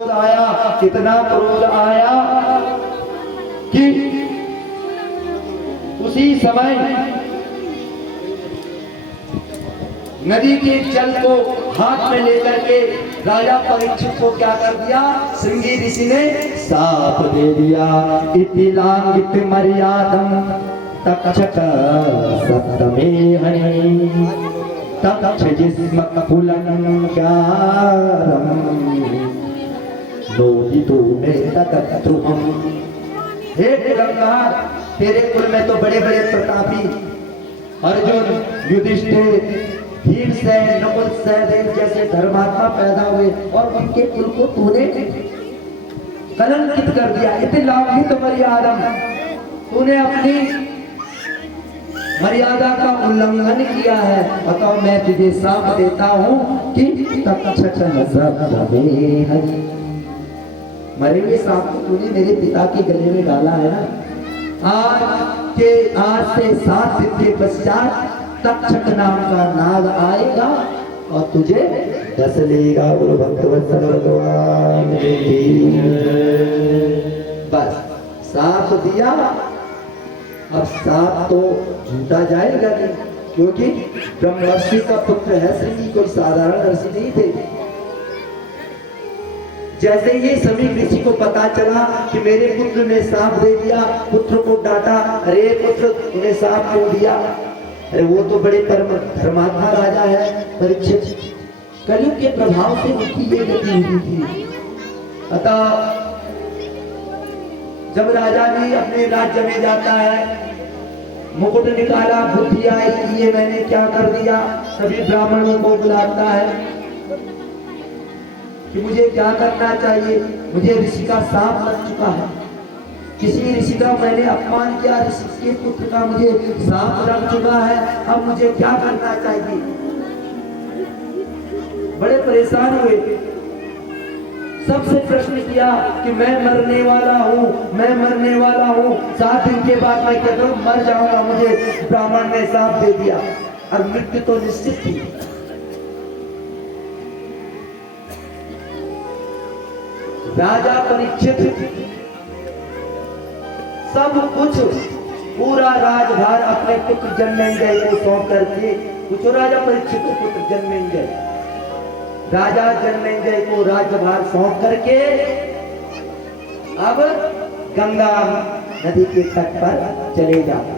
आया, कितना क्रोध आया कि उसी समय नदी के जल को हाथ में लेकर के राजा परीक्षित को क्या कर दिया, श्रृंगी ऋषि ने साप दे दिया। इति लांघित मर्यादम तक्षक सप्तमे हनि तक्ष जिस्म हे गंगा, तेरे कुल में तो बड़े बड़े प्रतापी अर्जुन, युधिष्ठिर, भीमसेन, नकुल, सहदेव जैसे धर्मात्मा पैदा हुए और उनके कुल को तूने कलंकित कर दिया। इतने लांघित मर्यादम, तूने अपनी मर्यादा का उल्लंघन किया है। बताओ, मैं तुझे साफ देता हूं कि मरे हुए सांप को तूने मेरे पिता के गले में डाला है ना। आज से 7 दिन के पश्चात तक्षक नाम का नाग आएगा और तुझे डस लेगा। बोलो भक्तवत्सल भगवान की। बस सांप दिया, अब सांप तो झूठा जाएगा नहीं, क्योंकि ब्रह्मर्षि का पुत्र है श्रृंगी, कोई साधारण ऋषि नहीं थे। जैसे ये सभी ऋषि को पता चला कि मेरे पुत्र ने सांप दे दिया, पुत्र को डांटा, अरे पुत्र तूने सांप क्यों दिया? अरे वो तो बड़े परम धर्मात्मा राजा है परीक्षित, कलयुग के प्रभाव से उनकी ये गति हुई थी। अतः जब राजा भी अपने राज्य में जाता है, मुकुट निकाला, बुद्धि आई कि ये मैंने क्या कर दिया, सभी ब्राह्मणों को बुलाता है कि मुझे क्या करना चाहिए। मुझे ऋषि का सांप लग चुका है, किसी ऋषि का मैंने अपमान किया, ऋषि के पुत्र का मुझे सांप लग चुका है, अब मुझे क्या करना चाहिए। बड़े परेशान हुए, सबसे प्रश्न किया कि मैं मरने वाला हूँ, मैं मरने वाला हूँ, 7 दिन के बाद मैं क्या करूँ, मर जाऊंगा, मुझे ब्राह्मण ने सांप दे दिया और मृत्यु तो निश्चित थी। राजा परीक्षित सब कुछ, पूरा राजभार अपने पुत्र जन्मेंद्र को सौंप करके, पूछो राजा परीक्षित को पुत्र जन्मेंद्र, राजा जन्मेंद्र को राज्यभार सौंप करके अब गंगा नदी के तट पर चले जाते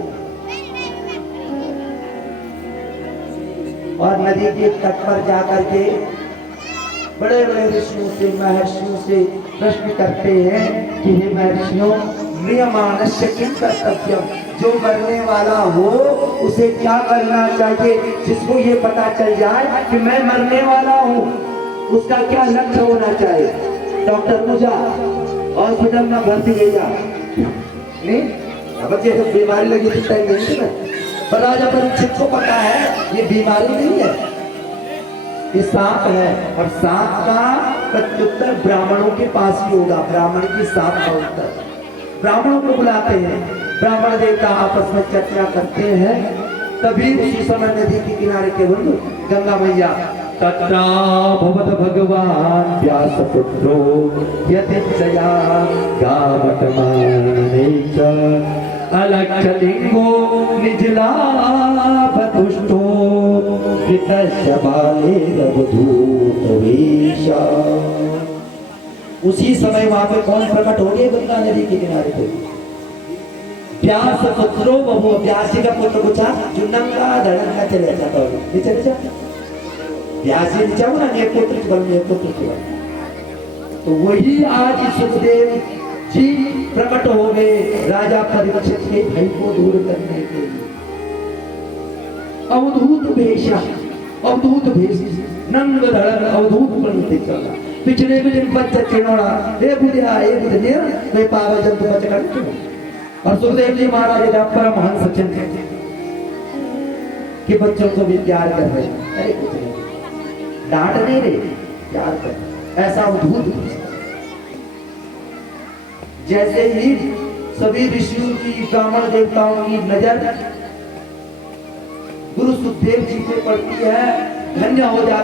और नदी के तट पर जाकर के बड़े बड़े ऋषियों से, महर्षियों से प्रश्न करते हैं कि हे महर्षियों, नियमानस्य किं कर्तव्यम, जो मरने वाला हो उसे क्या करना चाहिए। जिसको ये पता चल जाए कि मैं मरने वाला हूँ, उसका क्या लक्ष्य होना चाहिए। डॉक्टर को जा, हॉस्पिटल में भर्ती ले जा, नहीं अब जैसे बीमारी लगी थी टाइम नहीं है, पर राजा परीक्षित को पता है ये बीमारी नहीं है, ये सांप है, और सांप का प्रत्युत्तर ब्राह्मणों के पास ही होगा। ब्राह्मण की सांप का उत्तर ब्राह्मणों को बुलाते हैं, ब्राह्मण देवता आपस में चर्चा करते हैं। तभी उसी समय नदी के किनारे के बंधु गंगा मैया, तत्रा भवत भगवान व्यास पुत्रो यतिशया गावटमाने च अलक्षलिंगो निजलाभतुष्टो उसी समय वहां पे कौन प्रकट हो गए गंगा नदी के किनारे पे? व्यास पुत्रो बभूव, व्यास जी का पुत्र पूछा, जो नंगा धड़ंगा चले जाता होगा, नीचे जा व्यास जी नीचे ना, ये पुत्र बन गए, पुत्र बन। तो वही आज सुखदेव जी प्रकट हो गए राजा परीक्षित के भय को दूर करने के लिए। अवधूत भेष, अवधूत भेष, नंग धड़ंग अवधूत पंडित चला, पिछड़े में जिन बच्चा चिड़ोड़ा, हे बुधिया, हे बुधनिया, वे पावे जंतु बच कर। और सुखदेव जी महाराज ने परमहंस चिंतन के बच्चों को भी प्यार कर रहे, अरे कुछ नहीं, डांट नहीं रहे, प्यार कर, ऐसा अवधूत। जैसे ही सभी ऋषियों की, ब्राह्मण देवताओं की नजर गुरु सुखदेव जी पे पड़ती है, धन्य हो जाता